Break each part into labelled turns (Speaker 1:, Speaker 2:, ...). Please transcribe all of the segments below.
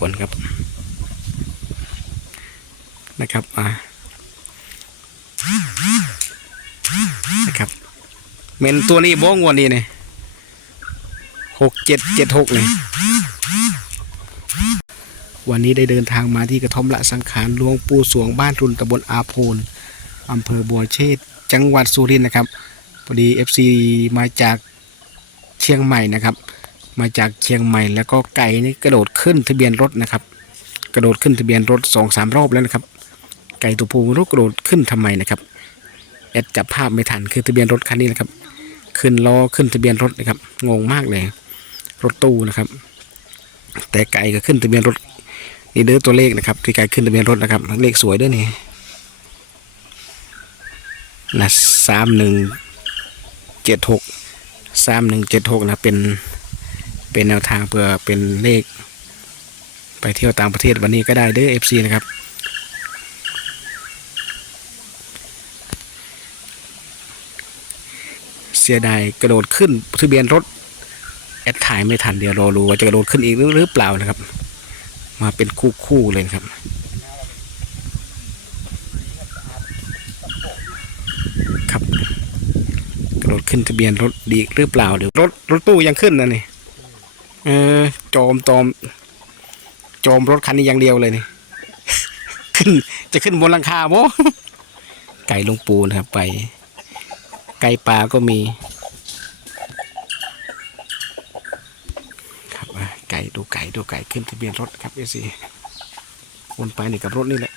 Speaker 1: ก่อนครับนะครับอ่านะครับเมนตัวนี้บ้องวันนี้เนี่ยหกเจ็ดเจ็ดหกเลยวันนี้ได้เดินทางมาที่กระท่อมละสังขารหลวงปู่สวงบ้านรุนตำบลอาโพนอำเภอบัวเชษจังหวัดสุรินทร์นะครับพอดี FC มาจากเชียงใหม่นะครับ มาจากเชียงใหม่แล้วก็ไก่นี่กระโดดขึ้นทะเบียนรถนะครับ กระโดดขึ้นทะเบียนรถสองสามรอบแล้วนะครับ ไก่ตัวผู้รู้กระโดดขึ้นทำไมนะครับแอดจับภาพไม่ทันคือทะเบียนรถคันนี้นะครับ ขึ้นล้อขึ้นทะเบียนรถนะครับงงมากเลย รถตู้นะครับ แต่ไก่ก็ขึ้นทะเบียนรถนี่เด้อตัวเลขนะครับ ที่ไก่ขึ้นทะเบียนรถนะครับ เลขสวยด้วยนี่นะสามหนึ่งเจ็ดหกสามหนึ่งเจ็ดหกนะเป็น เป็นแนวทางเพื่อเป็นเลข ไปเที่ยวต่างประเทศวันนี้ก็ได้เด้อ FC นะครับเสียดายกระโดดขึ้นทะเบียนรถแอดถ่ายไม่ทันเดี๋ยวรอรู้ว่าจะกระโดดขึ้นอีกหรือเปล่านะครับ มาเป็นคู่คู่ๆเลยครับ ครับ กระโดดขึ้นทะเบียนรถดีหรือเปล่าเดี๋ยวรถรถตู้ยังขึ้นนะนี่ เออจอมตอมจอมรถคันนี้อย่างเดียวเลยนี่ขึ้น จะขึ้นบนหลังคาโมไก่ลงปูนะครับไป ไก่ป่าก็มี ครับไก่ดูไก่ดูไก่ขึ้นทะเบียนรถครับเอซีวนไปนี่กับรถนี่แหละ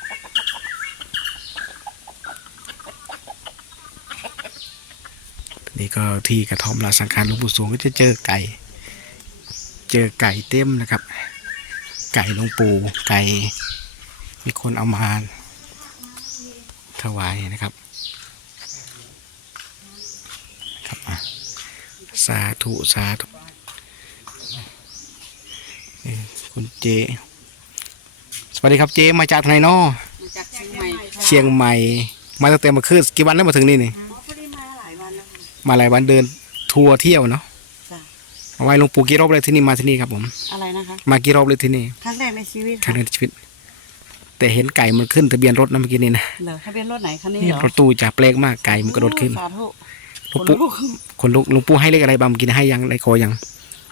Speaker 1: นี่ก็ที่กระท่อมลาสังขารหลวงปู่สวงก็จะเจอไก่ เจอไก่เต็มนะครับ ไก่หลวงปู่ไก่มีคนเอามาถวายนะครับครับอะสาธุ สาธุนี่คุณเจ สวัสดีครับเจมาจากไหนเนาะ
Speaker 2: มาจากเชียงใหม่ค่ะ
Speaker 1: เชียงใหม่ มาตั้งแต่เมาคืนกี่วันแล้วมาถึงนี่นี่
Speaker 2: อ๋อพอดีมาหลายวันแล้วค่ะ
Speaker 1: มาหลายวันเดินทัวร์เที่ยวเนาะ
Speaker 2: จ้ะ
Speaker 1: มาไหว้หลวงปู่กี่รอบเลยที่นี่มาที่นี่ครับผม
Speaker 2: อะไรนะคะ
Speaker 1: มากี่รอบเลยที่นี่
Speaker 2: ครั้งแรกในชีวิต
Speaker 1: ครั้
Speaker 2: ค่ะ
Speaker 1: งแรกในชีวิต แต่เห็นไก่มันขึ้นทะเบียนรถนะเมื่อกี้นี่นะ
Speaker 2: เหรอทะเบียนรถไหนคันนี้
Speaker 1: นี่
Speaker 2: เหรอ
Speaker 1: รถตู้จะแปลกมากไก่มันกระโดดขึ้น
Speaker 2: สาธุ
Speaker 1: หลวงปู่
Speaker 2: ขนลุก
Speaker 1: คนลุกหลวงปู่ให้เลขอะไรบ้างเมื่อกี้ให้ยังได้ขอยัง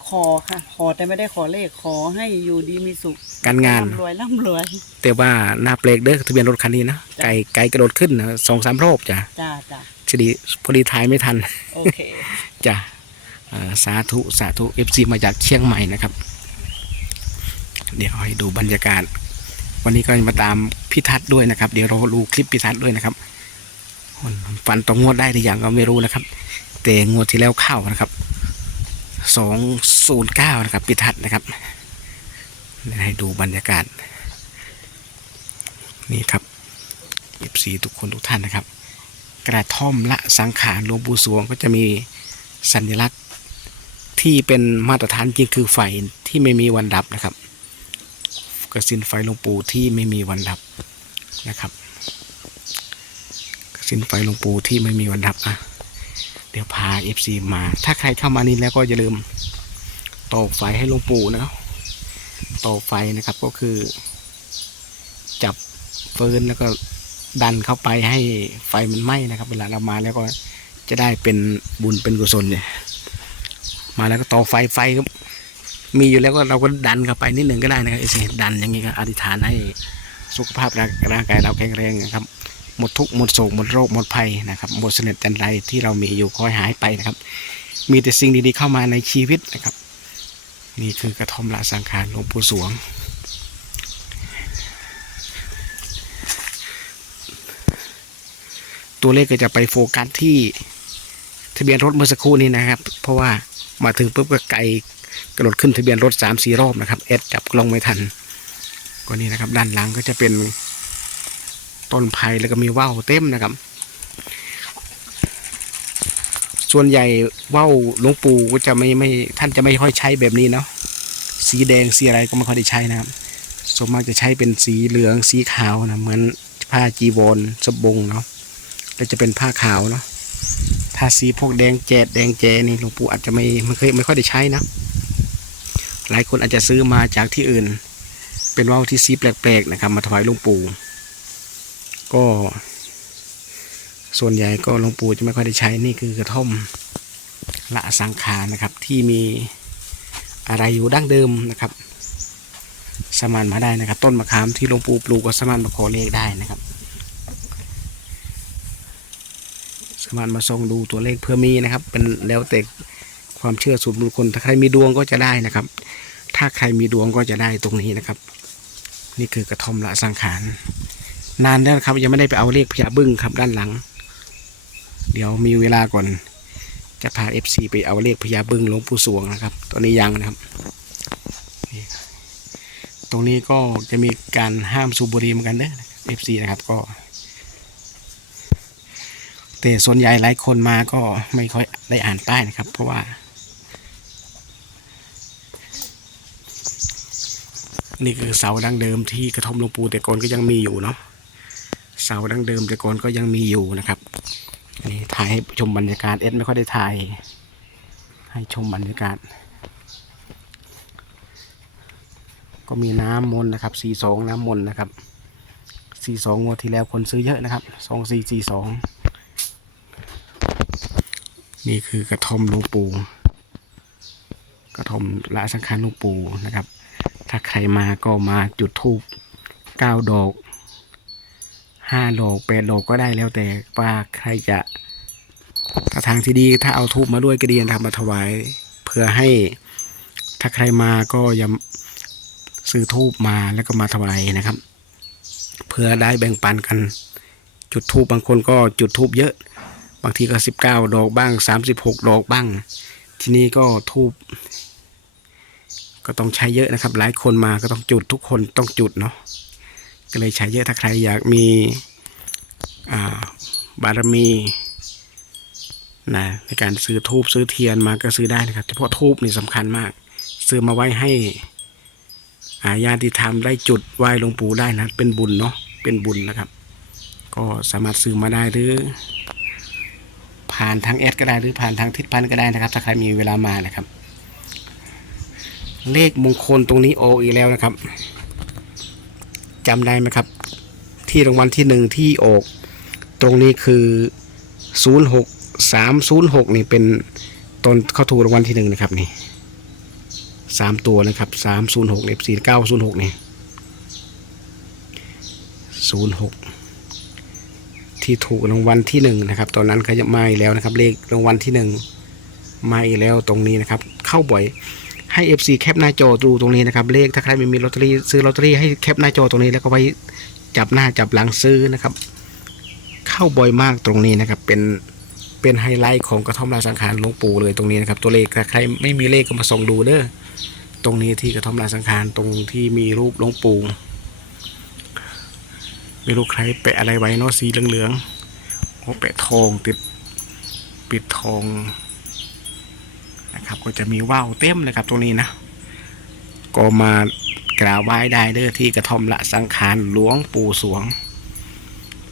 Speaker 2: ขอค่ะ ขอแต่ไม่ได้ขอเลขขอให้อยู่ดีมีสุข
Speaker 1: การงาน
Speaker 2: ร่ำรวยร่ำรวย
Speaker 1: แต่ว่าหน้าเปลกเด้อทะเบียนรถคันนี้นะไก่ไก่กระโดดขึ้นนะสองสามรอบจ้ะ
Speaker 2: จ้าจ้า
Speaker 1: พอดีพอดีถ่ายไม่ทัน
Speaker 2: โอเค
Speaker 1: จ้ะเอ่อ สาธุสาธุเอฟซีมาจากเชียงใหม่นะครับ เดี๋ยวให้ดูบรรยากาศ วันนี้ก็มาตามพิทัศน์ด้วยนะครับ เดี๋ยวเราดูคลิปพิทัศน์ด้วยนะครับฟันตรงงวดได้หรือยังก็ไม่รู้นะครับ แต่งวดที่แล้วเข้านะครับสองศูนย์เก้านะครับพิทัศน์นะครับให้ดูบรรยากาศ นี่ครับเอฟซีทุกคนทุกท่านนะครับ กระท่อมละสังขารหลวงปู่สวงก็จะมีสัญลักษณ ที่เป็นมาตรฐานจริงคือไฟที่ไม่มีวันดับนะครับ กระสินไฟหลวงปู่ที่ไม่มีวันดับนะครับ กระสินไฟหลวงปู่ที่ไม่มีวันดับอะเดี๋ยวพา FC มา ถ้าใครเข้ามานี่แล้วก็อย่าลืมต่อไฟให้หลวงปู่นะครับต่อไฟนะครับก็คือ จับฟิร์นแล้วก็ดันเข้าไปให้ไฟมันไหม้นะครับ เวลาเรามาแล้วก็จะได้เป็นบุญเป็นกุศลเนี่ย มาแล้วก็ต่อไฟไฟก็มีอยู่แล้วก็เราก็ดันเข้าไปนิดหนึ่งก็ได้นะครับเอซีดันอย่างนี้ก็อธิษฐานให้สุขภาพร่างางกายเราแข็งแรงนะครับ หมดทุกข์หมดโศกหมดโรคหมดภัยนะครับหมดเสน่ห์จันไรที่เรามีอยู่คอยหายไปนะครับ มีแต่สิ่งดีๆเข้ามาในชีวิตนะครับ นี่คือกระทอมละสังขารหลวงปู่สวงตัวเลขก็จะไปโฟกัสที่ทะเบียนรถเมื่อสักครู่นี้นะครับ เพราะว่า มาถึงปุ๊บก็ไกลกระโดดขึ้นทะเบียนรถสามสี่รอบนะครับแอดจับกล้องไม่ทันก็นี่นะครับ ด้านหลังก็จะเป็นต้นไผ่แล้วก็มีว่าวเต็มนะครับ ส่วนใหญ่ว่าวหลวงปู่ก็จะไม่ไม่ท่านจะไม่ค่อยใช้แบบนี้เนาะสีแดงสีอะไรก็ไม่ค่อยได้ใช้นะครับส่วนมากจะใช้เป็นสีเหลืองสีขาวนะเหมือนผ้าจีวรสบงเนาะแล้วจะเป็นผ้าขาวเนาะ ถ้าสีพวกแดงแจดแดงแจนี่หลวงปู่อาจจะไม่ไม่เคยไม่ค่อยได้ใช้นะ หลายคนอาจจะซื้อมาจากที่อื่น เป็นว่าวที่ซีแปลกๆนะครับ มาถวายหลวงปู่ก็ ส่วนใหญ่ก็หลวงปู่จะไม่ค่อยได้ใช้นี่คือกระท่อมละสังขารนะครับที่มีอะไรอยู่ดั้งเดิมนะครับ สามารถมาได้นะครับ ต้นมะขามที่หลวงปู่ปลูกก็สามารถมาขอเลขได้นะครับ สามารถมาส่องดูตัวเลขเพื่อมีนะครับ เป็นแล้วแต่ความเชื่อส่วนบุคคลถ้าใครมีดวงก็จะได้นะครับ ถ้าใครมีดวงก็จะได้ตรงนี้นะครับ นี่คือกระทอมละสังขารนานแล้วครับ ยังไม่ได้ไปเอาเลขพญาบึ้งครับด้านหลัง เดี๋ยวมีเวลาก่อน จะพา FC ไปเอาเลขพญาบึ้งหลวงปู่สวงนะครับตอนนี้ยังนะครับตรงนี้ก็จะมีการห้ามสูบบุหรี่เหมือนกันเด้อ FC นะครับก็ แต่ส่วนใหญ่หลายคนมาก็ไม่ค่อยได้อ่านป้ายนะครับ เพราะว่า นี่คือเสาดั้งเดิมที่กระท่อมหลวงปู่แต่ก่อนก็ยังมีอยู่เนาะเสาดั้งเดิมแต่ก่อนก็ยังมีอยู่นะครับนี่ถ่ายให้ชมบรรยากาศเอสไม่ค่อยได้ถ่ายให้ชมบรรยากาศ ก็มีน้ำมนนะครับสี่สองน้ำมนนะครับสี่สองงวดที่แล้วคนซื้อเยอะนะครับสองสี่สี่สอง นี่คือกระท่อมลวงปู่กระท่อมละสังขารลวงปู่นะครับ ถ้าใครมาก็มาจุดธูปเก้าดอกห้าดอกแปดดอกก็ได้แล้วแต่ว่าใครจะถ้าทางที่ดีถ้าเอาทูบมาด้วยก็ดีนะครับมาถวาย เพื่อให้ถ้าใครมาก็อย่าซื้อทูบมาแล้วก็มาถวายนะครับ เพื่อได้แบ่งปันกัน จุดทูบบางคนก็จุดทูบเยอะ บางทีก็สิบเก้าดอกบ้างสามสิบหกดอกบ้าง ทีนี้ก็ทูบก็ต้องใช้เยอะนะครับ หลายคนมาก็ต้องจุดทุกคนต้องจุดเนาะก็เลยใช้เยอะถ้าใครอยากมีาบารมีนะในการซื้อทูบซื้อเทียนมาก็ซื้อได้นะครับ เฉพาะทูบนี่สำคัญมาก ซื้อมาไว้ให้อาญาติธรรมได้จุดไหว้หลวงปู่ได้นะ เป็นบุญเนาะเป็นบุญนะครับ ก็สามารถซื้อมาได้หรือ ผ่านทางแอดก็ได้หรือผ่านทางทิศพันธ์ก็ได้นะครับ ถ้าใครมีเวลามานะครับ เลขมงคลตรงนี้โออีกแล้วนะครับจำได้ไหมครับ ที่รางวัลที่หนึ่งที่ออก ตรงนี้คือศูนย์หกสามศูนย์หกนี่เป็นตนเข้าถูกรางวัลที่หนึ่งนะครับนี่สามตัวนะครับสามศูนย์หกเนี่ยสี่เก้าศูนย์หกนี่ศูนย์หก ที่ถูกรางวัลที่หนึ่งนะครับ ตอนนั้นเขาจะมาอีกแล้วนะครับ เลขรางวัลที่หนึ่งมาอีกแล้วตรงนี้นะครับ เข้าบ่อยให้ FC แคปหน้าจอดูตรงนี้นะครับ เลขถ้าใครไม่มีลอตเตอรี่ซื้อลอตเตอรี่ให้แคปหน้าจอตรงนี้แล้วก็ไว้จับหน้าจับหลังซื้อนะครับ เข้าบ่อยมากตรงนี้นะครับ เป็นเป็นไฮไลท์ของกระท่อมราสังขารหลวงปู่เลยตรงนี้นะครับ ตัวเลขถ้าใครไม่มีเลขก็มาส่องดูเด้อตรงนี้ที่กระท่อมราสังขารตรงที่มีรูปหลวงปู่ ไม่รู้ใครแปะอะไรไว้เนาะสีเหลืองๆโอ้แปะทองติดปิดทองนะครับ ก็จะมีว่าวเต็มเลยครับตรงนี้นะ ก็มากราบไหว้ได้เด้อที่กระท่อมละสังขารหลวงปู่สวง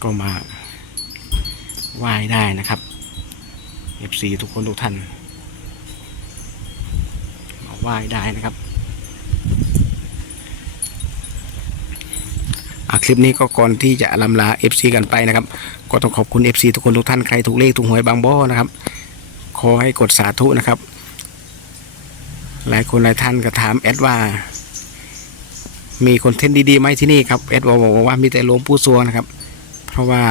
Speaker 1: ก็มาไหว้ได้นะครับ FC ทุกคนทุกท่านมาไหว้ได้นะครับอะ คลิปนี้ก็ก่อนที่จะลำลา FC กันไปนะครับ ก็ต้องขอบคุณ FC ทุกคนทุกท่านใครถูกเลขถูกหวยบางบ่อนะครับ ขอให้กดสาธุนะครับ หลายคนหลายท่านก็ถามแอดว่า มีคอนเทนต์ดีๆไหมที่นี่ครับแอดบอกว่ามีแต่หลวงปู่สวงนะครับ เพราะว่า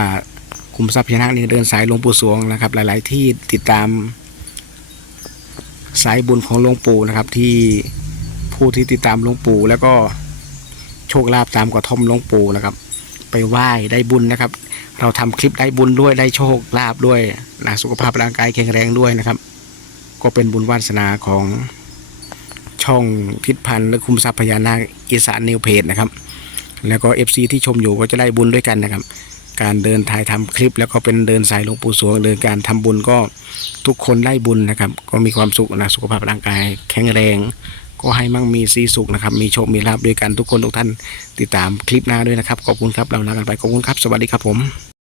Speaker 1: คุมทรัพย์พญานาคนี่เดินสายหลวงปู่สวงนะครับ หลาย ๆ ที่ติดตาม สายบุญของหลวงปู่นะครับที่ผู้ที่ติดตามหลวงปู่แล้วก็ โชคลาภตามกระท่อมหลวงปู่นะครับ ไปไหว้ได้บุญนะครับ เราทำคลิปได้บุญด้วยได้โชคลาภด้วยนะสุขภาพร่างกายแข็งแรงด้วยนะครับ ก็เป็นบุญวาสนาของช่องทิศพันธ์และคุมทรัพย์พญานาคอีสานนิวเพจนะครับ แล้วก็ FC ที่ชมอยู่ก็จะได้บุญด้วยกันนะครับ การเดินถ่ายทำคลิป แล้วก็เป็นเดินสายหลวงปู่สวงเดินการทำบุญก็ทุกคนได้บุญนะครับ ก็มีความสุขนะสุขภาพร่างกายแข็งแรง ก็ให้มั่งมีสีสุขนะครับ มีโชค มีลาภด้วยกันทุกคนทุกท่านติดตามคลิปหน้าด้วยนะครับ ขอบคุณครับ เราลากันไป ขอบคุณครับ สวัสดีครับผม